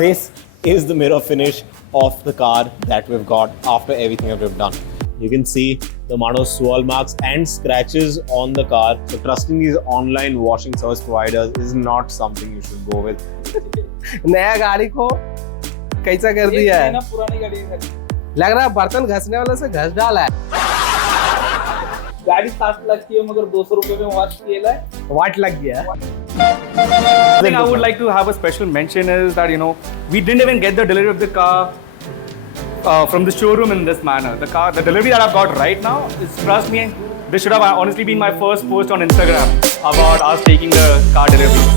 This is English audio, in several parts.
This is the mirror finish of the car that we've got after everything that we've done. You can see the amount of swirl marks and scratches on the car. So trusting these online washing service providers is not something you should go with. नया गाड़ी को कैसा कर दिया है? पुरानी गाड़ी लग रहा है बर्तन घसने वाले से घस डाला है. गाड़ी 7 लाख की है मगर 200 रुपए में वॉश किया है. वाट लग गया. I think I would like to have a special mention is that, you know, we didn't even get the delivery of the car from the showroom in this manner. The delivery that I've got right now is, trust me, this should have honestly been my first post on Instagram about us taking the car delivery.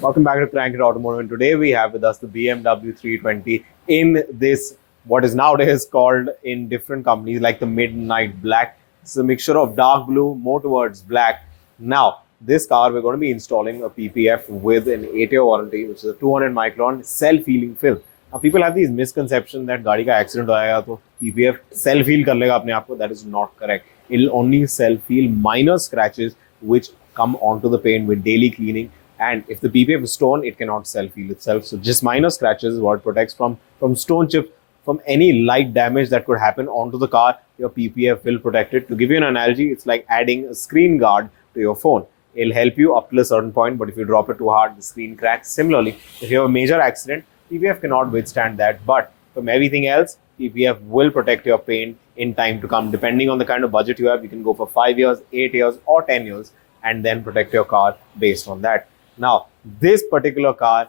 Welcome back to Crankit Automotive, and today we have with us the BMW 320 in this, what is nowadays called in different companies like the Midnight Black. It's a mixture of dark blue, more towards black. Now, this car we're going to be installing a PPF with an 8-year warranty, which is a 200 micron self-healing film. Now, people have these misconceptions that गाड़ी का accident हो जाएगा तो PPF self-heal कर लेगा अपने आप को. That is not correct. It'll only self-heal minor scratches which come onto the paint with daily cleaning. And if the PPF is stone, it cannot self-heal itself. So just minor scratches is what protects from stone chips, from any light damage that could happen onto the car. Your PPF will protect it. To give you an analogy, it's like adding a screen guard to your phone. It'll help you up to a certain point, but if you drop it too hard, the screen cracks. Similarly, if you have a major accident, PPF cannot withstand that. But from everything else, PPF will protect your paint in time to come. Depending on the kind of budget you have, you can go for 5 years, 8 years, or 10 years, and then protect your car based on that. Now, this particular car,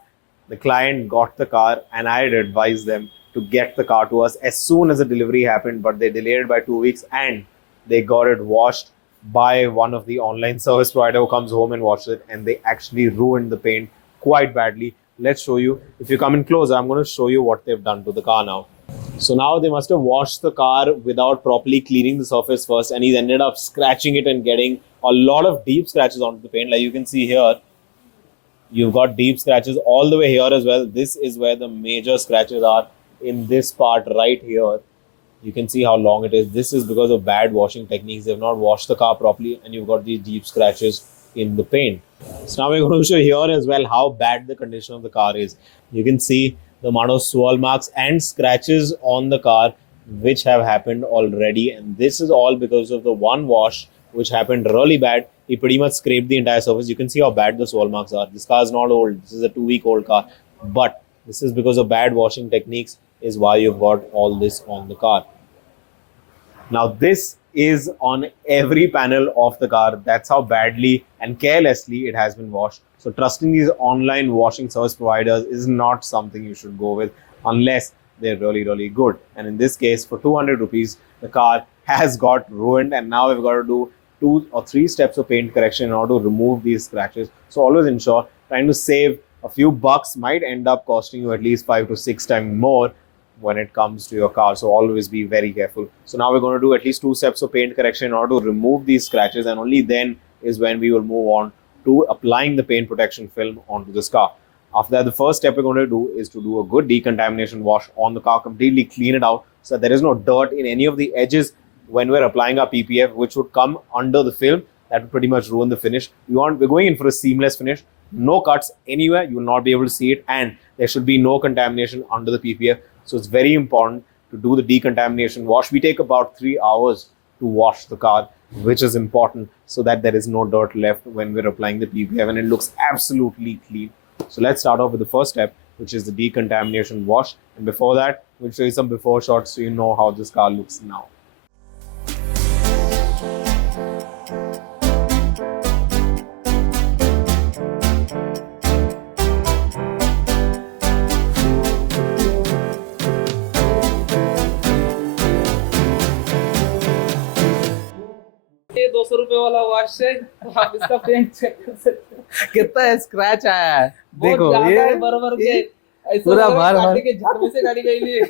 the client got the car and I had advised them to get the car to us as soon as the delivery happened, but they delayed it by 2 weeks and they got it washed by one of the online service provider who comes home and washes it, and they actually ruined the paint quite badly. Let's show you. If you come in closer, I'm going to show you what they've done to the car now. So now they must have washed the car without properly cleaning the surface first, and he's ended up scratching it and getting a lot of deep scratches onto the paint. Like you can see here, you've got deep scratches all the way here as well. This is where the major scratches are, in this part right here. You can see how long it is. This is because of bad washing techniques. They've not washed the car properly and you've got these deep scratches in the paint. So now we're going to show here as well how bad the condition of the car is. You can see the amount of swirl marks and scratches on the car which have happened already, and this is all because of the one wash which happened really bad. He pretty much scraped the entire surface. You can see how bad the swirl marks are. This car is not old. This is a 2-week-old car. But this is because of bad washing techniques is why you've got all this on the car. Now, this is on every panel of the car. That's how badly and carelessly it has been washed. So trusting these online washing service providers is not something you should go with unless they're really, really good. And in this case, for 200 rupees, the car has got ruined, and now we've got to do 2 or 3 steps of paint correction in order to remove these scratches. So always ensure trying to save a few bucks might end up costing you at least 5 to 6 times more when it comes to your car. So always be very careful. So now we're going to do at least 2 steps of paint correction in order to remove these scratches, and only then is when we will move on to applying the paint protection film onto this car. After that, the first step we're going to do is to do a good decontamination wash on the car, completely clean it out so that there is no dirt in any of the edges when we're applying our PPF, which would come under the film. That would pretty much ruin the finish. We're going in for a seamless finish. No cuts anywhere. You will not be able to see it, and there should be no contamination under the PPF. So it's very important to do the decontamination wash. We take about 3 hours to wash the car, which is important so that there is no dirt left when we're applying the PPF and it looks absolutely clean. So let's start off with the first step, which is the decontamination wash. And before that, we'll show you some before shots so you know how this car looks now. ₹200 वाला wash है, तो आप इसका paint check कर सकते हो। कितना scratch आया है बहुत देखो ज्यादा ये है, भर के ऐसा पूरा लग रहा है भर काटे के झाड़ में से गाड़ी गई हुई है।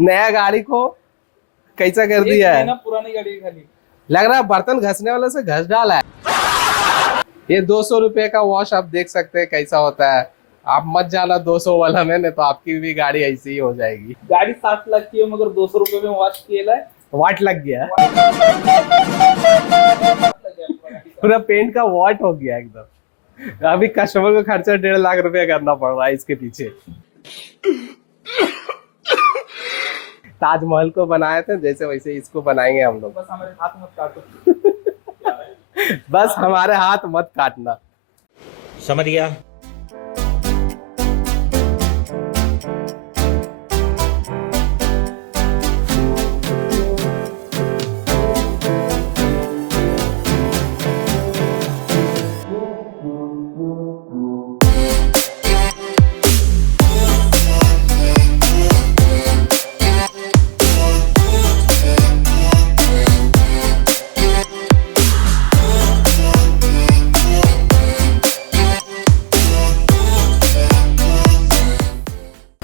नया गाड़ी को कैसा कर एक दिया है, महीना पुरानी गाड़ी है खाली। लग रहा है बर्तन घसने वाले से घस डाला है। ये 200 रुपए का वॉश आप देख सकते हैं कैसा होता है। आप मत जाना 200 वाला में, नहीं तो आपकी भी गाड़ी ऐसी ही हो जाएगी। गाड़ी 60 लाख की है मगर ₹200 में वॉश किया है। वाट लग गया, पूरा पेंट का वाट हो गया एकदम। अभी कस्टमर को खर्चा 1.5 लाख रुपया करना पड़ रहा है इसके पीछे। ताजमहल को बनाए थे जैसे वैसे इसको बनाएंगे हम लोग। बस हमारे हाथ मत काटो। बस हमारे हाथ मत काटना। समझ गया।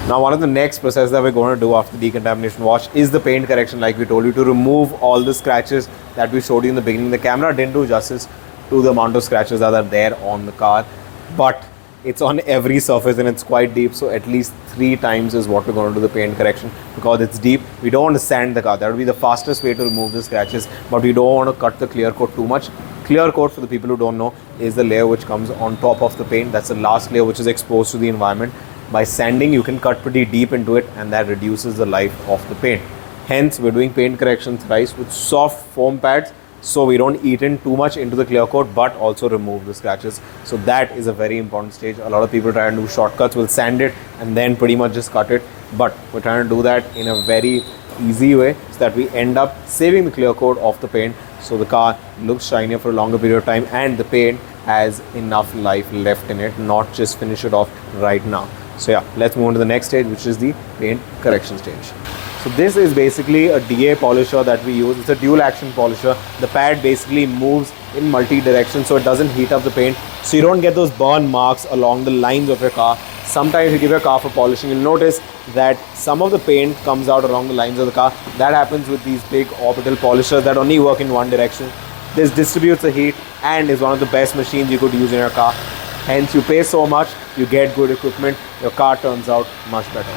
Now, one of the next process that we're going to do after the decontamination wash is the paint correction, like we told you, to remove all the scratches that we showed you in the beginning. The camera didn't do justice to the amount of scratches that are there on the car, but it's on every surface and it's quite deep. So at least 3 times is what we're going to do the paint correction, because it's deep. We don't want to sand the car. That would be the fastest way to remove the scratches, but we don't want to cut the clear coat too much. Clear coat, for the people who don't know, is the layer which comes on top of the paint. That's the last layer which is exposed to the environment. By sanding, you can cut pretty deep into it, and that reduces the life of the paint. Hence, we're doing paint correction thrice with soft foam pads, so we don't eat in too much into the clear coat, but also remove the scratches. So that is a very important stage. A lot of people try and do shortcuts, will sand it and then pretty much just cut it, but we're trying to do that in a very easy way so that we end up saving the clear coat of the paint, so the car looks shinier for a longer period of time and the paint has enough life left in it, not just finish it off right now. So yeah, let's move on to the next stage, which is the paint correction stage. So this is basically a DA polisher that we use. It's a dual action polisher. The pad basically moves in multi-direction, so it doesn't heat up the paint, so you don't get those burn marks along the lines of your car. Sometimes if you give your car for polishing, you'll notice that some of the paint comes out along the lines of the car. That happens with these big orbital polishers that only work in one direction. This distributes the heat and is one of the best machines you could use in your car. Hence, you pay so much, you get good equipment, your car turns out much better.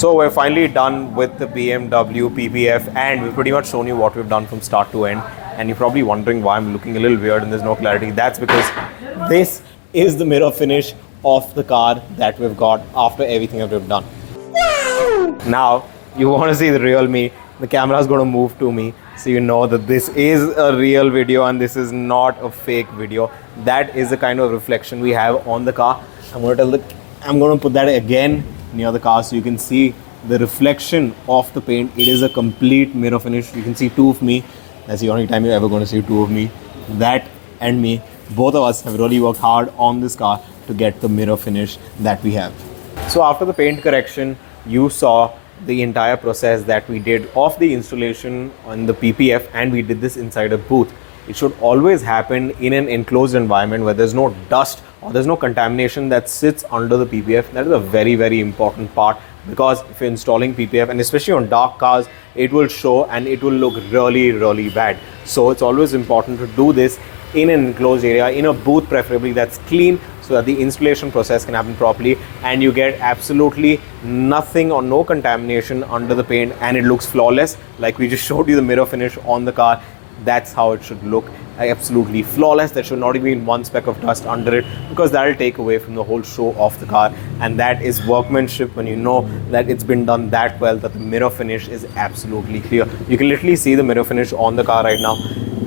So we're finally done with the BMW PPF, and we've pretty much shown you what we've done from start to end. And you're probably wondering why I'm looking a little weird and there's no clarity. That's because this is the mirror finish of the car that we've got after everything that we've done. Now, you want to see the real me. The camera is going to move to me, so you know that this is a real video and this is not a fake video. That is the kind of reflection we have on the car. I'm going to put that again near the car so you can see the reflection of the paint. It is a complete mirror finish. You can see two of me. That's the only time you're ever going to see two of me. That and me, both of us have really worked hard on this car to get the mirror finish that we have. So after the paint correction, you saw the entire process that we did of the installation on the PPF, and we did this inside a booth. It should always happen in an enclosed environment where there's no dust or there's no contamination that sits under the PPF. That is a very, very important part, because if you're installing PPF, and especially on dark cars, it will show and it will look really, really bad. So it's always important to do this in an enclosed area, in a booth preferably that's clean, so that the installation process can happen properly and you get absolutely nothing or no contamination under the paint, and it looks flawless. Like we just showed you the mirror finish on the car, that's how it should look, absolutely flawless. There should not even be one speck of dust under it, because that will take away from the whole show of the car, and that is workmanship when you know that it's been done that well, that the mirror finish is absolutely clear. You can literally see the mirror finish on the car right now.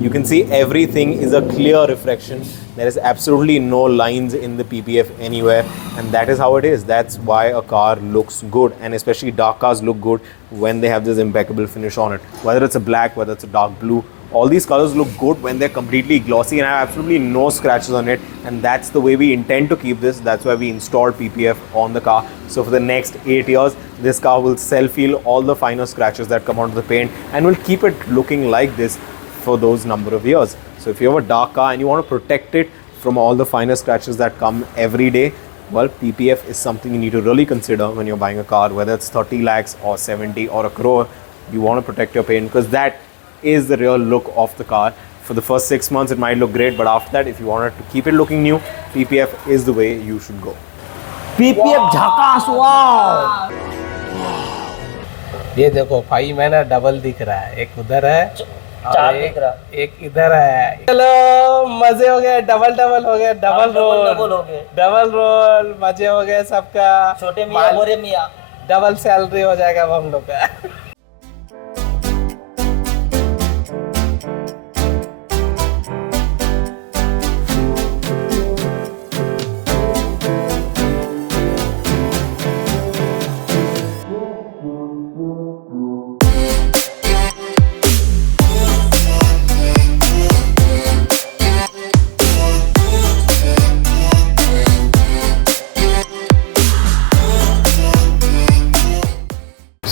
You can see everything is a clear reflection. There is absolutely no lines in the PPF anywhere, and that is how it is. That's why a car looks good, and especially dark cars look good when they have this impeccable finish on it. Whether it's a black, whether it's a dark blue, all these colors look good when they're completely glossy and have absolutely no scratches on it, and that's the way we intend to keep this. That's why we installed PPF on the car. So for the next 8 years, this car will self-heal all the finer scratches that come onto the paint, and will keep it looking like this for those number of years. So if you have a dark car and you want to protect it from all the finer scratches that come every day, well, PPF is something you need to really consider when you're buying a car, whether it's 30 lakhs or 70 or a crore. You want to protect your paint, because that is the real look of the car. For the first 6 months, it might look great, but after that, if you wanted to keep it looking new, PPF is the way you should go. PPF झकास, वाव! ये देखो भाई, मैंने double दिख रहा है, एक उधर है और एक इधर है। चलो मजे हो गए, डबल डबल हो गए, डबल रोल मजे हो गए सबका। छोटे मियां बोरे मियां, डबल सैलरी हो जाएगा अब हम लोग का।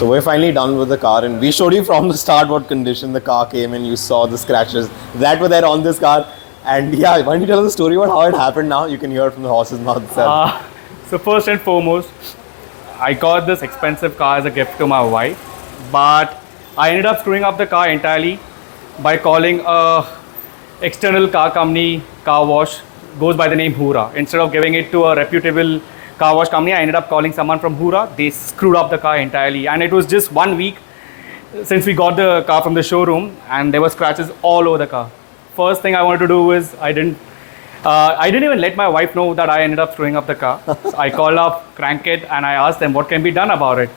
So we're finally done with the car, and we showed you from the start what condition the car came in. You saw the scratches that were there on this car, and yeah, why don't you tell the story about how it happened now? You can hear it from the horse's mouth itself. So first and foremost, I got this expensive car as a gift to my wife, but I ended up screwing up the car entirely by calling a external car company, car wash, goes by the name Hura. Instead of giving it to a reputable car wash company, I ended up calling someone from Hura. They screwed up the car entirely, and it was just 1 week since we got the car from the showroom, and there were scratches all over the car. First thing I wanted to do was I didn't even let my wife know that I ended up screwing up the car. So I called up Crankit and I asked them what can be done about it,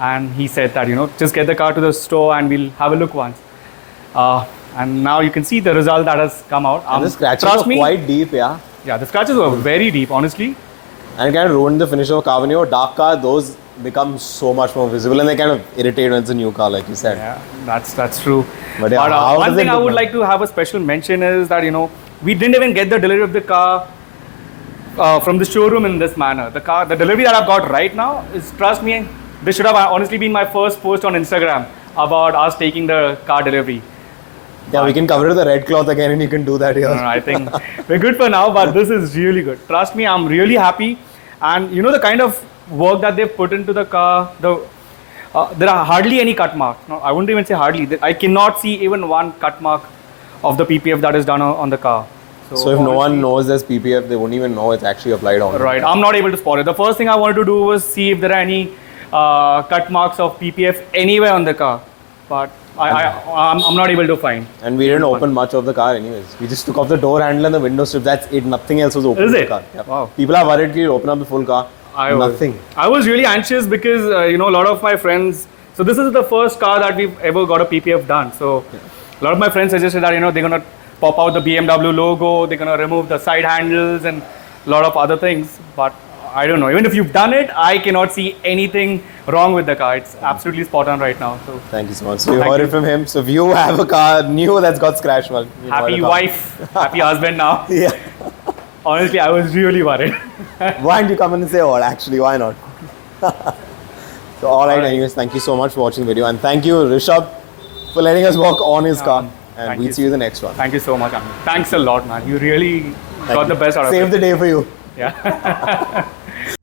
and he said that, just get the car to the store and we'll have a look once. And now you can see the result that has come out. And the scratches were quite deep, yeah. Yeah, the scratches were very deep, honestly. And it kind of ruined the finish of a car. When you're a dark car, those become so much more visible, and they kind of irritate when it's a new car, like you said. Yeah, that's true. But yeah, one thing I would like to have a special mention is that, we didn't even get the delivery of the car from the showroom in this manner. The delivery that I've got right now is, trust me, this should have honestly been my first post on Instagram about us taking the car delivery. Yeah, we can cover it with a red cloth again, and you can do that here. No, I think we're good for now, but this is really good. Trust me, I'm really happy. And the kind of work that they've put into the car, there are hardly any cut marks. No, I wouldn't even say hardly. I cannot see even one cut mark of the PPF that is done on the car. So if no one knows there's PPF, they won't even know it's actually applied on it. Right, I'm not able to spot it. The first thing I wanted to do was see if there are any cut marks of PPF anywhere on the car, but I'm not able to find. And we didn't open much of the car anyways. We just took off the door handle and the window strip. That's it. Nothing else was open in the car. Yep. Wow. People are worried to open up the full car. Nothing. I was really anxious because, a lot of my friends... So this is the first car that we've ever got a PPF done. So a lot of my friends suggested that, they're going to pop out the BMW logo, they're going to remove the side handles and a lot of other things. But I don't know. Even if you've done it, I cannot see anything wrong with the car. It's absolutely spot on right now. So thank you so much. So you heard it from him. So if you have a car new that's got scratch, well, happy wife, happy husband now. Yeah. Honestly, I was really worried. Why didn't you come in and say, actually, why not? So, all right, anyways, thank you so much for watching the video. And thank you, Rishabh, for letting us work on his car. And thank we'll you. see you in the next one. Thank you so much, Amit. Thanks a lot, man. You really Thank got you. the best out of Save it. the day for you. Yeah.